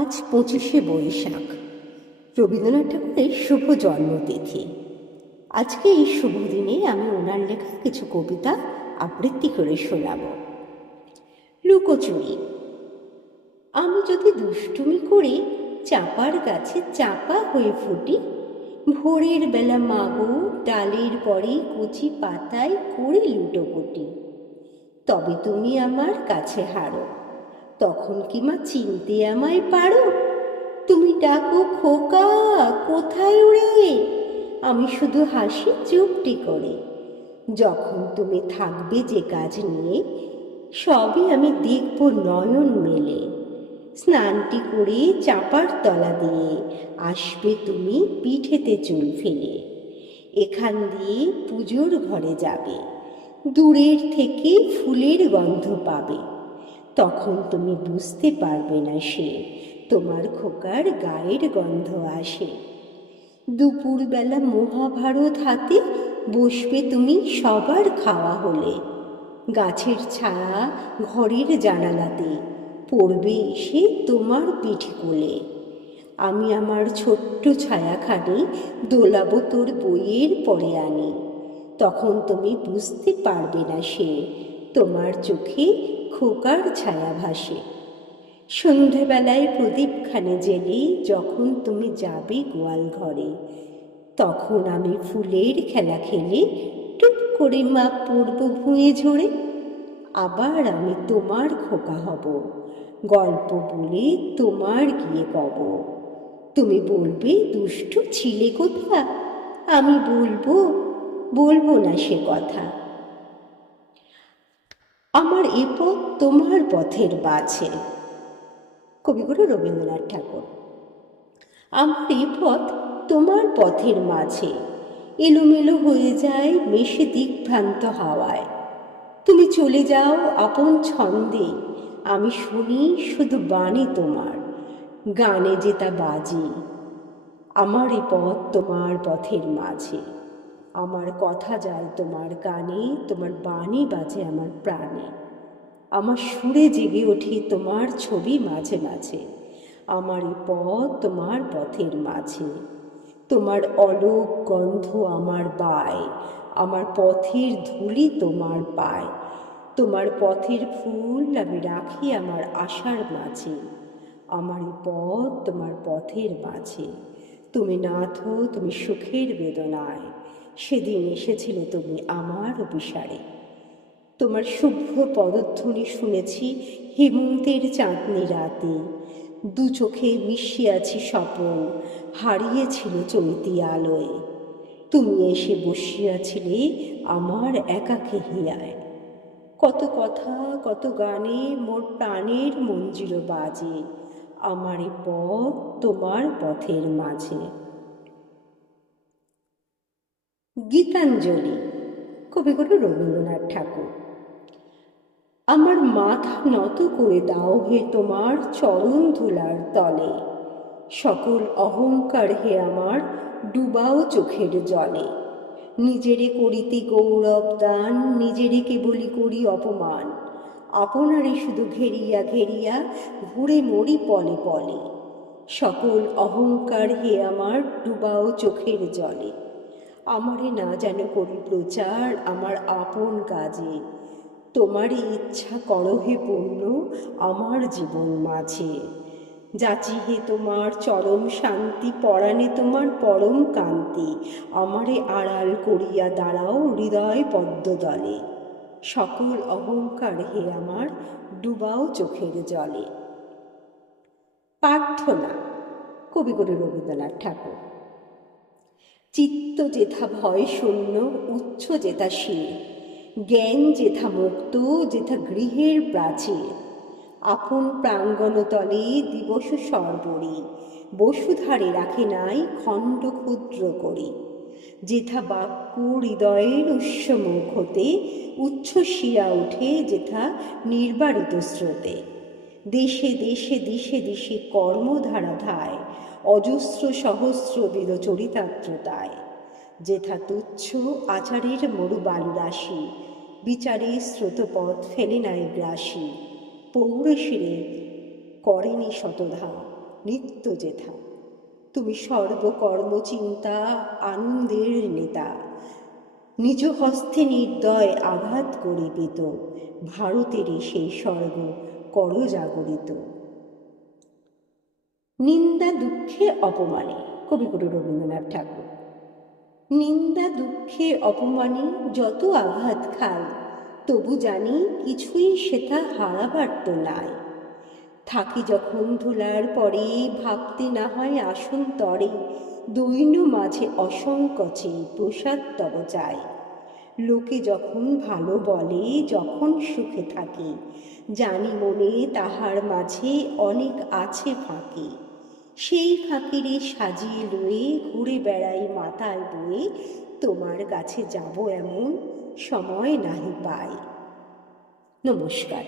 আজ 25শে বৈশাখ, রবীন্দ্রনাথ ঠাকুরের শুভ জন্মতিথি। আজকে এই শুভ দিনে আমি ওনার লেখা কিছু কবিতা আবৃত্তি করে শোনাব। লুকোচুরি। আমি যদি দুষ্টুমি করে চাপার গাছে চাপা হয়ে ফুটি, ভোরের বেলা মাগো ডালের পরে কচি পাতায় করে লুটোপুটি। তবে তুমি আমার কাছে হারো, তখন কি মা চিনতে আমায় পারো? তুমি ডাকো খোকা, কোথায় ওরে? আমি শুধু হাসি চুপটি করে। যখন তুমি থাকবে যে কাজ নিয়ে, সবই আমি দেখব নয়ন মেলে। স্নানটি করে চাপার তলা দিয়ে আসবে তুমি পিঠেতে চুল ফেলে। এখান দিয়ে পুজোর ঘরে যাবে, দূরের থেকে ফুলের গন্ধ পাবে। তখন তুমি বুঝতে পারবে না সে তোমার খোকার গায়ের গন্ধ আসে। দুপুরবেলা মহাভারত হাতে বসবে তুমি সবার খাওয়া হলে। গাছের ছায়া ঘরের জানালাতে পড়বে এসে তোমার পিঠ কোলে। আমি আমার ছোট্ট ছায়াখানি দোলাবো তোর বইয়ের পরে আনি। তখন তুমি বুঝতে পারবে না সে তোমার চোখে খোকার ছায়া ভাসে। সন্ধেবেলায় প্রদীপখানে জেলে যখন তুমি যাবে গোয়াল ঘরে, তখন আমি ফুলের খেলা খেলে টুপ করে মা পড়ব ভুঁয়ে ঝরে। আবার আমি তোমার খোকা হব, গল্প বলে তোমার গিয়ে কব। তুমি বলবে দুষ্টু ছিলে কোথা, আমি বলবো না সে কথা। আমার এ পথ তোমার পথের বাছে। কবিগুরু রবীন্দ্রনাথ ঠাকুর। আমার এ পথ তোমার পথের মাঝে এলোমেলো হয়ে যায় মেশে দিকভ্রান্ত হাওয়ায়। তুমি চলে যাও আপন ছন্দে, আমি শুনি শুধু বাণী তোমার, গানে যে তা বাজে। আমার এ পথ তোমার পথের মাঝে, আমার কথা যায় তোমার কানে, তোমার বাণী বাজে আমার প্রাণে। আমার সুরে জেগে ওঠে তোমার ছবি মাঝে মাঝে। আমার এ পথ তোমার পথের মাঝে, তোমার অলোক গন্ধ আমার বায়, আমার পথের ধুলি তোমার পায়। তোমার পথের ফুল আমি রাখি আমার আশার মাঝে। আমার এ পথ তোমার পথের মাঝে, তুমি নাথ তুমি সুখের বেদনায়। সেদিন এসেছিলে তুমি আমার অভিসারে। তোমার শুভ্র পদধ্বনি শুনেছি হেমন্তের চাঁদনি রাতে। দু চোখে মিশিয়াছি স্বপন, হারিয়েছিল চৈতি আলোয়। তুমি এসে বসিয়াছিলে আমার একাকী হিয়ায়। কত কথা কত গানে মোর প্রাণের মঞ্জিল বাজে। আমার এ পথ তোমার পথের মাঝে। গীতাঞ্জলি। কবিগুরু রবীন্দ্রনাথ ঠাকুর। আমার মাথা নত করে দাও হে তোমার চরণ ধুলার তলে। সকল অহংকার হে আমার ডুবাও চোখের জলে। নিজেরে করিতে গৌরব দান, নিজেরে কেবলই করি অপমান। আপনারে শুধু ঘেরিয়া ঘেরিয়া ঘুরে মরি পলে পলে। সকল অহংকার হে আমার ডুবাও চোখের জলে। আমারে না যেন করি প্রচার আমার আপন কাজে। তোমারই ইচ্ছা করো হে পূর্ণ আমার জীবন মাঝে। যাচি হে তোমার চরম শান্তি, পরাণে তোমার পরম কান্তি। আমারে আড়াল করিয়া দাঁড়াও হৃদয় পদ্মদলে। সকল অহংকার হে আমার ডুবাও চোখের জলে। প্রার্থনা। কবিগুরু রবীন্দ্রনাথ ঠাকুর। চিত্ত যেথা ভয় শূন্য, উচ্চ যেথা শির, জ্ঞান যেথা মুক্ত, যেথা গৃহের প্রাচীর। আপন প্রাঙ্গণতলে দিবস সর্বরি, বসুধারে রাখে নাই খণ্ড ক্ষুদ্র করি। যেথা বাক্য হৃদয়ের উৎসমুখ হতে উচ্ছ্বসিয়া ওঠে, যেথা নির্বারিত স্রোতে। দেশে দেশে দিশে দিশে কর্মধারা ধায়, অজস্র সহস্রবিধ চরিতার্থতায়। যেথা তুচ্ছ আচারের মরু বালুরাশি, বিচারে স্রোতপথ ফেলে নাই গ্রাসী। পৌরশিরে করেনি শতধা, নিত্য যেথা। তুমি সর্বকর্ম চিন্তা আনন্দের নেতা, নিজ হস্তে নির্দয় আঘাত করে পেত ভারতেরই সেই স্বর্গ করজাগরিত। নিন্দা দুঃখে অপমানে, কবিগুরু রবীন্দ্রনাথ ঠাকুর। নিন্দা দুঃখে অপমানে যত আঘাত খাই, তবু জানি কিছুই সেটা হারাবার তো নাই। থাকি যখন ধুলার পরে, ভাবতে না হয় আসন তরে, দৈন্য মাঝে অসংকোচে প্রসাদ তব চাই। লোকে যখন ভালো বলে, যখন সুখে থাকে, জানি মনে তাহার মাঝে অনেক আছে ফাঁকে। সেই ফাঁকিরে সাজিয়ে লয়ে ঘুরে বেড়াই মাতাল বয়ে, তোমার কাছে যাব এমন সময় নাহি পাই। নমস্কার।